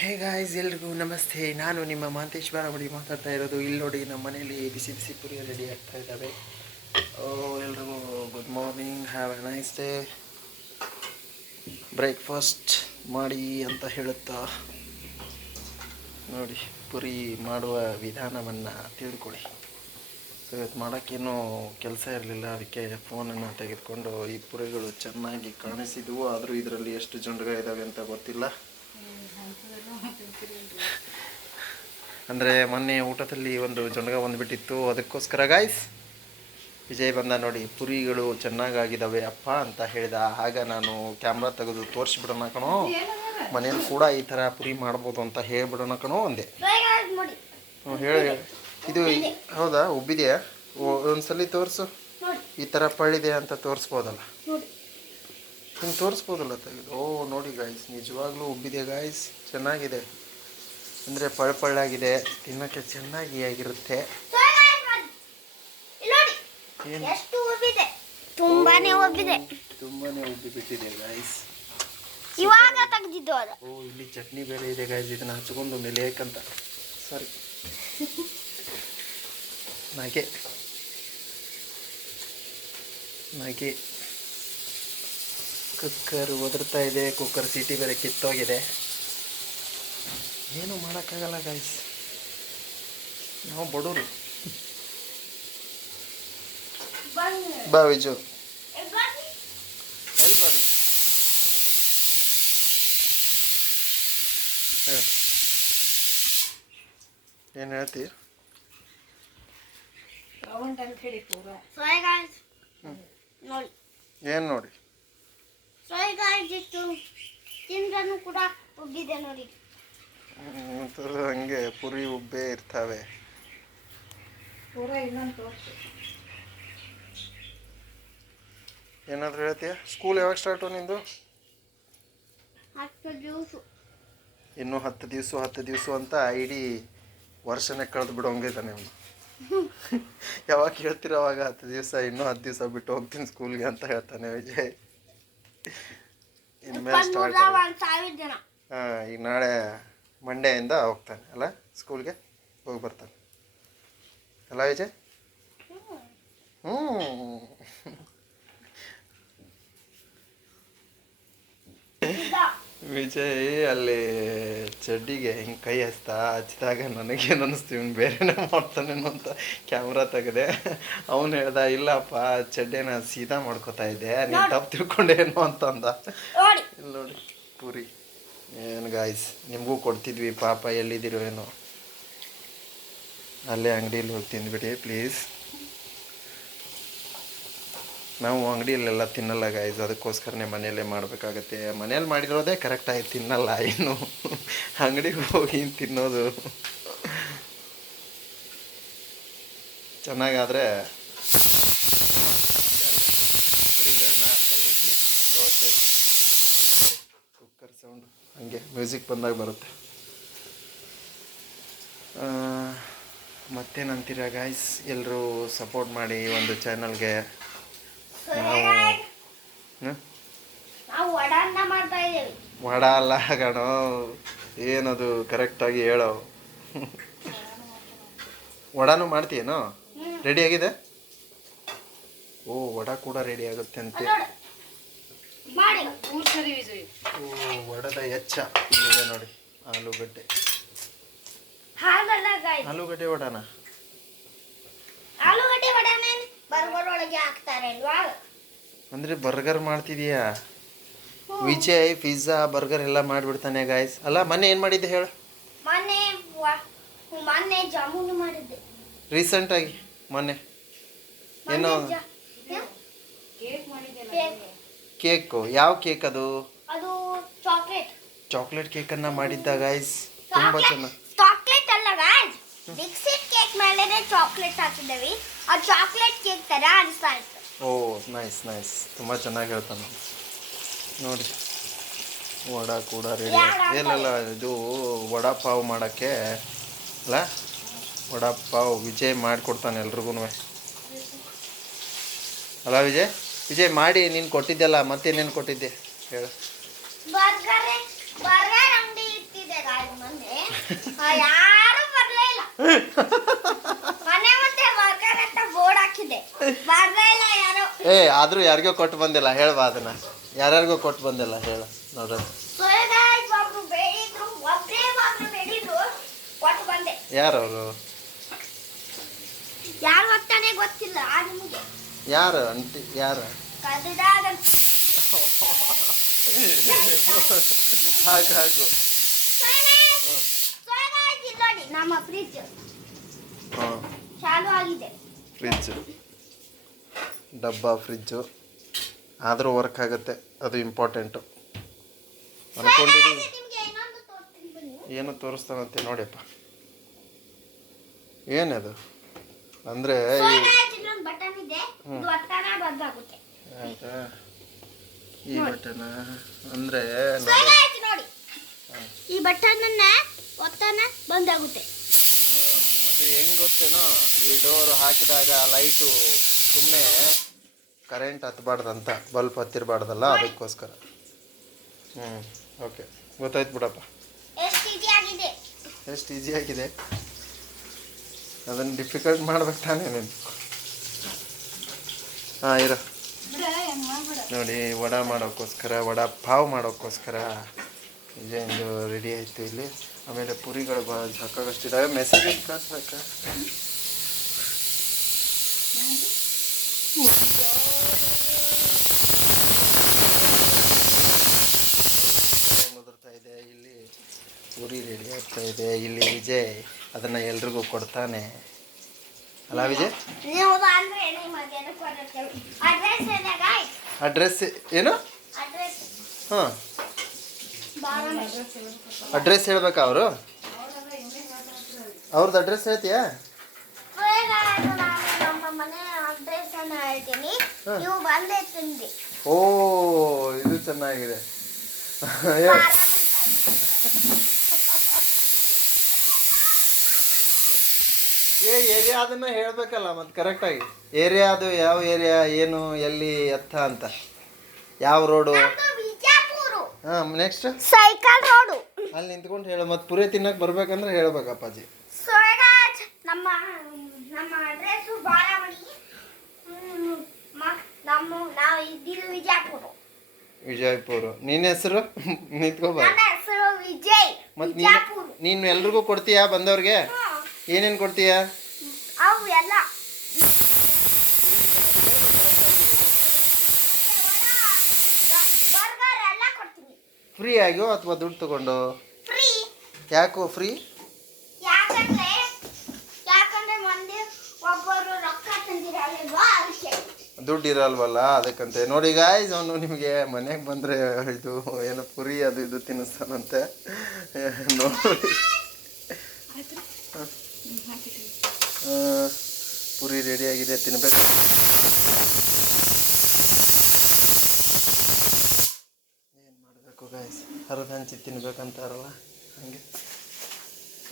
Hey guys ಎಲ್ರಿಗೂ ನಮಸ್ತೆ. ನಾನು ನಿಮ್ಮ ಮಹಂತೇಶ್ ಬಾರಬಡಿ ಮಾತಾಡ್ತಾ ಇರೋದು. ಇಲ್ಲಿ ನೋಡಿ ನಮ್ಮ ಮನೆಯಲ್ಲಿ ಬಿಸಿ ಬಿಸಿ ಪುರಿ ರೆಡಿ ಆಗ್ತಾ ಇದ್ದಾವೆ. ಓ, ಎಲ್ರಿಗೂ good morning have a nice day breakfast ಮಾಡಿ ಅಂತ ಹೇಳುತ್ತಾ ನೋಡಿ, ಪುರಿ ಮಾಡುವ ವಿಧಾನವನ್ನು ತಿಳ್ಕೊಳ್ಳಿ. ಸೊ ಇವತ್ತು ಮಾಡೋಕ್ಕೇನು ಕೆಲಸ ಇರಲಿಲ್ಲ. ಅದಕ್ಕೆ ಫೋನನ್ನು ತೆಗೆದುಕೊಂಡು ಈ ಪುರಿಗಳು ಚೆನ್ನಾಗಿ ಕಾಣಿಸಿದವು. ಆದರೂ ಇದರಲ್ಲಿ ಎಷ್ಟು ಜೊಂಡಗ ಇದ್ದಾವೆ ಅಂತ ಗೊತ್ತಿಲ್ಲ. ಅಂದರೆ ಮೊನ್ನೆ ಊಟದಲ್ಲಿ ಒಂದು ಜೊಂಡಗ ಬಂದುಬಿಟ್ಟಿತ್ತು. ಅದಕ್ಕೋಸ್ಕರ ಗಾಯ್ಸ್ ವಿಜಯ್ ಬಂದ ನೋಡಿ ಪುರಿಗಳು ಚೆನ್ನಾಗಾಗಿದ್ದಾವೆ ಅಪ್ಪ ಅಂತ ಹೇಳಿದ. ಆಗ ನಾನು ಕ್ಯಾಮ್ರಾ ತೆಗೆದು ತೋರಿಸ್ಬಿಡೋಣ ಕಣೋ. ಮನೇಲಿ ಕೂಡ ಈ ಥರ ಪುರಿ ಮಾಡ್ಬೋದು ಅಂತ ಹೇಳ್ಬಿಡೋಣ ಕಣೋ ಒಂದೇ ಹ್ಞೂ ಹೇಳಿ. ಇದು ಹೌದಾ ಉಬ್ಬಿದೆಯಾ? ಒಂದ್ಸಲಿ ತೋರಿಸು. ಈ ಥರ ಪಳ್ಳಿದೆ ಅಂತ ತೋರಿಸ್ಬೋದಲ್ಲ. ಹಿಂಗೆ ತೋರಿಸ್ಬೋದಲ್ಲ ತೆಗೆದು. ಓ ನೋಡಿ ಗಾಯ್ಸ್ ನಿಜವಾಗ್ಲೂ ಉಬ್ಬಿದೆ ಗಾಯ್ಸ್ ಚೆನ್ನಾಗಿದೆ. ಅಂದರೆ ಪಳಪಳ್ಳಾಗಿದೆ ತಿನ್ನೋಕ್ಕೆ ಚೆನ್ನಾಗಿ ಆಗಿರುತ್ತೆ. ತುಂಬಾನೇ ಒಬ್ಬಿದೆ ತುಂಬಾನೇ ಬಿಟ್ಟಿದೆ ಗಾಯ್ಸ್ ಇವಾಗ ತೆಗ್ದಿದ್ದು ಅದು. ಓ ಇಲ್ಲಿ ಚಟ್ನಿ ಬೇರೆ ಇದೆ ಗಾಯ್ಸ್ ಇದನ್ನ ಹಚ್ಕೊಂಡು ಮೆಲೆಯಕ್ಕಂತ ಸಾರಿ ನಾಗೆ ನಾಗೆ ಕುಕ್ಕರ್ ಒದರ್ತಾ ಇದೆ ಕುಕ್ಕರ್ ಸೀಟಿ ಬೇರೆ ಕಿತ್ತೋಗಿದೆ. ಏನು ಮಾಡೋಕ್ಕಾಗಲ್ಲ ಗಾಯ್ಸ್ ನಾವು ಬಡವರು. ಬನ್ನಿ. ಬಾ ವಿಜು. ಎಲ್ಲಿ ಬನ್ನಿ. ಏನು ಹೇಳ್ತಿ? So guys, ನೋಡಿ. ಏನು ನೋಡಿ? ತಿಂದ್ರೂ ಕೂಡ ಒಗ್ಗಿದೆ ನೋಡಿ. ಒಂಥರ ಹಂಗೆ ಪುರಿ ಉಬ್ಬೆ ಇರ್ತವೆ. ಏನಾದ್ರು ಹೇಳ್ತೀಯಾ? ಸ್ಕೂಲ್ ಯಾವಾಗ ಸ್ಟಾರ್ಟು ನಿಂದು? ಇನ್ನು ಹತ್ತು ದಿವಸ ಹತ್ತು ದಿವಸ ಅಂತ ಇಡೀ ವರ್ಷನೇ ಕಳೆದು ಬಿಡೋಂಗಿದ್ದಾನೆ ಅವನು ಯಾವಾಗ ಹೇಳ್ತೀರ ಅವಾಗ ಹತ್ತು ದಿವಸ ಇನ್ನೂ ಹತ್ತು ದಿವಸ ಬಿಟ್ಟು ಹೋಗ್ತೀನಿ ಸ್ಕೂಲ್ಗೆ ಅಂತ ಹೇಳ್ತಾನೆ ವಿಜಯ್. ಇನ್ಮೇಲೆ ಸ್ಟಾರ್ಟ್ ಹಾಂ ಈಗ ನಾಳೆ ಮಂಡೆಯಿಂದ ಹೋಗ್ತಾನೆ ಅಲ್ಲ? ಸ್ಕೂಲ್ಗೆ ಹೋಗಿ ಬರ್ತಾನೆ. ಅಲ್ಲ ವಿಜಯ್? ಹ್ಞೂ ವಿಜಯ್ ಅಲ್ಲಿ ಚಡ್ಡಿಗೆ ಹಿಂಗೆ ಕೈ ಹಚ್ತಾ ಹಚ್ಚಿದಾಗ ನನಗೇನು ಅನ್ನಿಸ್ತು ಇವ್ನು ಬೇರೆನೇ ಮಾಡ್ತಾನೇನೋ ಅಂತ ಕ್ಯಾಮ್ರಾ ತೆಗೆದೆ. ಅವನು ಹೇಳ್ದ ಇಲ್ಲಪ್ಪ ಚಡ್ಡಿನ ಸೀದಾ ಮಾಡ್ಕೋತಾ ಇದ್ದೆ ನೀನು ತಪ್ಪು ತಿಳ್ಕೊಂಡೇನೋ ಅಂತಂದ ನೋಡಿ. ಇಲ್ಲಿ ನೋಡಿ ಪೂರಿ. ಏನು ಗಾಯ್ಸ್ ನಿಮಗೂ ಕೊಡ್ತಿದ್ವಿ, ಪಾಪ ಎಲ್ಲಿದ್ದೀರೋ ಏನೋ. ಅಲ್ಲೇ ಅಂಗಡಿಯಲ್ಲಿ ಹೋಗಿ ತಿಂದ್ಬಿಡಿ ಪ್ಲೀಸ್ ನಾವು ಅಂಗಡಿಯಲ್ಲೆಲ್ಲ ತಿನ್ನಲ್ಲ ಗಾಯ್ಸ್ ಅದಕ್ಕೋಸ್ಕರನೇ ಮನೆಯಲ್ಲೇ ಮಾಡಬೇಕಾಗತ್ತೆ. ಮನೇಲಿ ಮಾಡಿರೋದೇ ಕರೆಕ್ಟಾಗಿ ತಿನ್ನಲ್ಲ ಏನು ಅಂಗಡಿಗೆ ಹೋಗಿ ತಿನ್ನೋದು. ಚೆನ್ನಾಗಾದರೆ ಸೌಂಡ್ ಹಂಗೆ ಮ್ಯೂಸಿಕ್ ಬಂದಾಗ ಬರುತ್ತೆ. ಮತ್ತೇನಂತೀರ ಗಾಯ್ಸ್ ಎಲ್ಲರೂ ಸಪೋರ್ಟ್ ಮಾಡಿ ಒಂದು ಚಾನಲ್ಗೆ ನಾವು ವಡ ಅಲ್ಲ ಕಣೋ. ಏನದು ಕರೆಕ್ಟಾಗಿ ಹೇಳೋ. ವಡಾನು ಮಾಡ್ತೀಯೇನೋ. ರೆಡಿ ಆಗಿದೆ? ಓ ವಡ ಕೂಡ ರೆಡಿ ಆಗುತ್ತೆ ಅಂತೆ. ಮಾಡಿ. ಓ ವಡದ ಎಚ್ಚ. ಇಲ್ಲಿದೆ ನೋಡಿ ಆಲೂಗಡ್ಡೆ. ಹಾಗಲ್ಲ ಗಾಯ್ಸ್ ಆಲೂಗಡ್ಡೆ ವಡಾನ? ಆಲೂಗಡ್ಡೆ ವಡಾನೆ ಬರ್ಗರ್ ಒಳಗೆ ಹಾಕ್ತಾರೆ ಅಲ್ವಾ? ಅಂದ್ರೆ ಬರ್ಗರ್ ಮಾಡ್ತಿದೀಯಾ? ವಿಜಯ್ ಪಿಜ್ಜಾ ಬರ್ಗರ್ ಎಲ್ಲ ಮಾಡ್ಬಿಡ್ತಾನೆ ಗಾಯ್ಸ್ ಅಲ್ಲ ಮೊನ್ನೆ ಏನು ಮಾಡಿದ್ದೆ ಹೇಳು? ಮೊನ್ನೆ ವ- ಮೊನ್ನೆ ಜಾಮೂನು ಮಾಡಿದ್ದೆ. ರೀಸೆಂಟಾಗಿ ಮೊನ್ನೆ. ಏನೋ ಕೇಕ್ ಮಾಡಿದ್ದೆ? ಕೇಕ್. ಯಾವ ಕೇಕ್ ಅದು ಅದು ಚಾಕ್ಲೇಟ್. ಚಾಕ್ಲೇಟ್ ಕೇಕನ್ನು ಮಾಡಿದ್ದ ಗೈಸ್ ತುಂಬ ಚೆನ್ನಾಗಿ ಚಾಕ್ಲೇಟ್ ಅಲ್ಲ ಗಾಯ್ಸ್ ಮಿಕ್ಸಿಡ್ ಕೇಕ್ ಮೇಲೆ ಚಾಕ್ಲೇಟ್ ಹಾಕಿದ್ದೇವೆ. ಆ ಚಾಕ್ಲೇಟ್ ಕೇಕ್ ತರ ಅನಿಸ್ತಾ ಇತ್ತು. ಓ ನೈಸ್ ನೈಸ್ ತುಂಬ ಚೆನ್ನಾಗಿ ಹೇಳ್ತಾನೆ. ನೋಡಿ. ವಡ ಕೂಡ ರೆಡಿ ಏನಲ್ಲ ಇದು ವಡಾ ಪಾವ್ ಮಾಡೋಕ್ಕೆ ಅಲ್ಲ? ವಡಾ ಪಾವ್ ವಿಜಯ್ ಮಾಡಿಕೊಡ್ತಾನೆ ಎಲ್ರಿಗೂ ಅಲ್ಲ ವಿಜಯ್? ವಿಜಯ್ ಮಾಡಿ ನೀನು ಕೊಟ್ಟಿದ್ದೆಲ್ಲ ಮತ್ತೇನೇನು ಕೊಟ್ಟಿದ್ದೆ? ಹೇಳು. ಏ ಆದ್ರೂ ಯಾರಿಗೋ ಕೊಟ್ಟು ಬಂದಿಲ್ಲ ಹೇಳುವ ಅದನ್ನ. ಯಾರ್ಯಾರಿಗೋ ಕೊಟ್ಟು ಬಂದಿಲ್ಲ ಹೇಳು ನೋಡ್ರಿ So guys, ಒಬ್ರು ಬೇಡಿದ್ರು ಒಬ್ಬರೇ ಒಬ್ರು ಬೇಡಿದ್ರು ಕೊಟ್ಟು ಬಂದೆ. ಯಾರು ಅವರು ಯಾರು ಗೊತ್ತಿಲ್ಲ ನಿಮಗೆ. ಯಾರು ಅಂಟಿ ಯಾರು? ಹಾಕು ಹಾಕು ನಮ್ಮ ಫ್ರಿಜ್ ಹಾಂ. ಚಾಲು ಆಗಿದೆ. ಫ್ರಿಜ್ ಡಬ್ಬ ಫ್ರಿಜ್ಜು ಆದರೂ ವರ್ಕ್ ಆಗುತ್ತೆ ಅದು ಇಂಪಾರ್ಟೆಂಟು ಅನ್ಕೊಂಡಿದ್ದೀವಿ ಬನ್ನಿ. ಏನು ತೋರಿಸ್ತಾನಂತೆ ನೋಡಿಯಪ್ಪ. ಏನದು ಅಂದರೆ ಈ ಇದೆ ಈ ಬಟನ್ ಅಂದ್ರೆ ನೋಡಿ. ನೋಡಿ ಈ ಬಟನ್ ಅನ್ನ ಒತ್ತನ ಬಂದಾಗುತ್ತೆ. ಹ್ಮ್, ಅದು ಹೆಂಗ್ ಗೊತ್ತೇನೋ? ಈ ಡೋರ್ ಹಾಕಿದಾಗ ಲೈಟು ಸುಮ್ಮನೆ ಕರೆಂಟ್ ಹತ್ಬಾರ್ದಂತ ಬಲ್ಬ್ ಹತ್ತಿರಬಾರ್ದಲ್ಲ ಅದಕ್ಕೋಸ್ಕರ. ಹ್ಞೂ ಓಕೆ ಗೊತ್ತಾಯ್ತು ಬಿಡಪ್ಪ. ಎಷ್ಟು ಈಸಿ ಆಗಿದೆ. ಅದನ್ನು ಡಿಫಿಕಲ್ಟ್ ಮಾಡ್ಬೇಕು ತಾನೇ ನೀನು. ಹಾಂ ಇರೋ. ನೋಡಿ ವಡ ಮಾಡೋಕ್ಕೋಸ್ಕರ ವಡ ಪಾವ್ ಮಾಡೋಕ್ಕೋಸ್ಕರ ಇದು ರೆಡಿ ಆಯಿತು ಇಲ್ಲಿ. ಆಮೇಲೆ ಪುರಿಗಳು ಸಾಕಾಗಷ್ಟಿದ್ದಾವೆ ಮೆಸೇಜ್ ಕಳಿಸ್ಬೇಕಾ? ಮುದುರ್ತಾ ಇದೆ. ಇಲ್ಲಿ ಪುರಿ ರೆಡಿ ಆಗ್ತಾ ಇದೆ. ಇಲ್ಲಿ ವಿಜಯ್ ಅದನ್ನ ಎಲ್ರಿಗೂ ಕೊಡ್ತಾನೆ. ಅಲ್ಲ ವಿಜಯ್? ಅಡ್ರೆಸ್ ಏನು ಹಾಂ. ಅಡ್ರೆಸ್ ಹೇಳ್ಬೇಕಾ ಅವರು? ಅವ್ರದ್ದು ಅಡ್ರೆಸ್ ಹೇಳ್ತೀಯಾ? ಓ ಇದು ನಾನು ನಮ್ಮ ಮನೆ ಅಡ್ರೆಸ್ ಅನ್ನು ಹೇಳ್ತೀನಿ ಹಾ. ನೀವು ಬಂದೇ ತಿಂದ್ರಿ ಓ ಇದು ಚೆನ್ನಾಗಿದೆ ಅಯ್ಯೋ, ಏ ಏರಿಯಾ ಅದನ್ನ ಹೇಳ್ಬೇಕಲ್ಲ ಮತ್ತೆ ಕರೆಕ್ಟಾಗಿ ಏರಿಯಾ ಅದು ಯಾವ ಏರಿಯಾ ಏನು ಎಲ್ಲಿ ಎತ್ತ ಅಂತ. ಯಾವ ರೋಡು? ಹಾಂ ನೆಕ್ಸ್ಟ್ ಸೈಕಲ್ ರೋಡು. ಅಲ್ಲಿ ನಿಂತ್ಕೊಂಡು ಹೇಳು ಮತ್ತೆ ಪುರಿ ತಿನ್ನಕ್ಕೆ ಬರ್ಬೇಕಂದ್ರೆ ಹೇಳ್ಬೇಕಪ್ಪಾಜಿ ನಮ್ಮ ನಮ್ಮ ನಮ್ಮ ನಾವು ಇದ್ದಿದ್ದು ವಿಜಯಪುರ. ವಿಜಯಪುರ. ನಿನ್ನ ಹೆಸರು? ನಿಂತ್ಕೋಬಾರ ನನ್ನ ಹೆಸರು ವಿಜಯ್ ಮತ್ತು ನೀನು ವಿಜಯಪುರ. ನೀನು ಎಲ್ರಿಗೂ ಕೊಡ್ತೀಯಾ ಬಂದವ್ರಿಗೆ. ಏನೇನು ಕೊಡ್ತೀಯಾ ಅವು ಎಲ್ಲ ಬರ್ಗರ್ ಎಲ್ಲ ಕೊಡ್ತೀನಿ ಫ್ರೀ ಆಗಿಯೋ ಅಥವಾ ದುಡ್ಡು ತಗೊಂಡು? ಯಾಕೋ ಫ್ರೀ? ದುಡ್ಡು ಇರಲ್ವಲ್ಲ ಅದಕ್ಕಂತೆ. ನೋಡಿ ಗಾಯ್ಸ್ ಅವನು ನಿಮಗೆ ಮನೆಗೆ ಬಂದರೆ ಇದು ಏನೋ ಪುರಿ ಅದು ಇದು ತಿನ್ನಿಸ್ತಾನಂತೆ. ನೋಡಿ. ಪುರಿ ರೆಡಿಯಾಗಿದೆ ತಿನ್ನಬೇಕು ತಿನ್ಬೇಕು ಏನು ಮಾಡಬೇಕು ಗಾಯ್ಸ್ ಹರಿದು ಹಂಚಿ ತಿನ್ಬೇಕಂತಾರಲ್ಲ ಹಂಗೆ.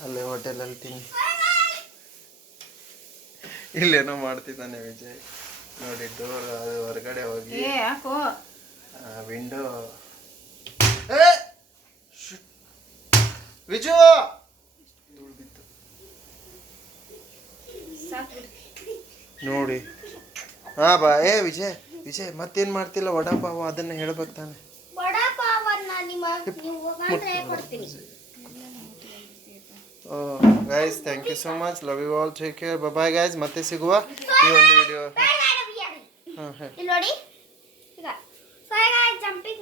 ಅಲ್ಲೇ ಹೋಟೆಲಲ್ಲಿ ತಿನ್ನಿ ಇಲ್ಲೇನೋ ಮಾಡ್ತಿದ್ದಾನೆ ವಿಜಯ್. ನೋಡಿ ಡೋರ್ ಹೊರಗಡೆ ಹೋಗಿ ವಿಂಡೋ ವಿಜು! ಬಿತ್ತು. ನೋಡಿ. ಹಾ ಬಾ. ಏ ವಿಜಯ್ ವಿಜಯ್ ಮತ್ತೇನ್ ಮಾಡ್ತಿಲ್ಲ? ವಡಾಪಾವ ಅದನ್ನ ಹೇಳ್ಬೇಕು ತಾನೆ. ವಡಾಪಾವನ್ನ ನಿಮ್ಮ ನೀವು ಹೋಗಂದ್ರೆ ಕೊಡ್ತೀನಿ guys thank you so much love you all take care bye guys ಮತ್ತೆ ಸಿಗುವ ಈ ಒಂದು ವಿಡಿಯೋ ಬೇಡ, ಬೇಡ, ಬಿಡಿ. ಹಾಂ ಇಲ್ಲಿ ನೋಡಿ ಈಗ ಜಂಪಿಂಗ್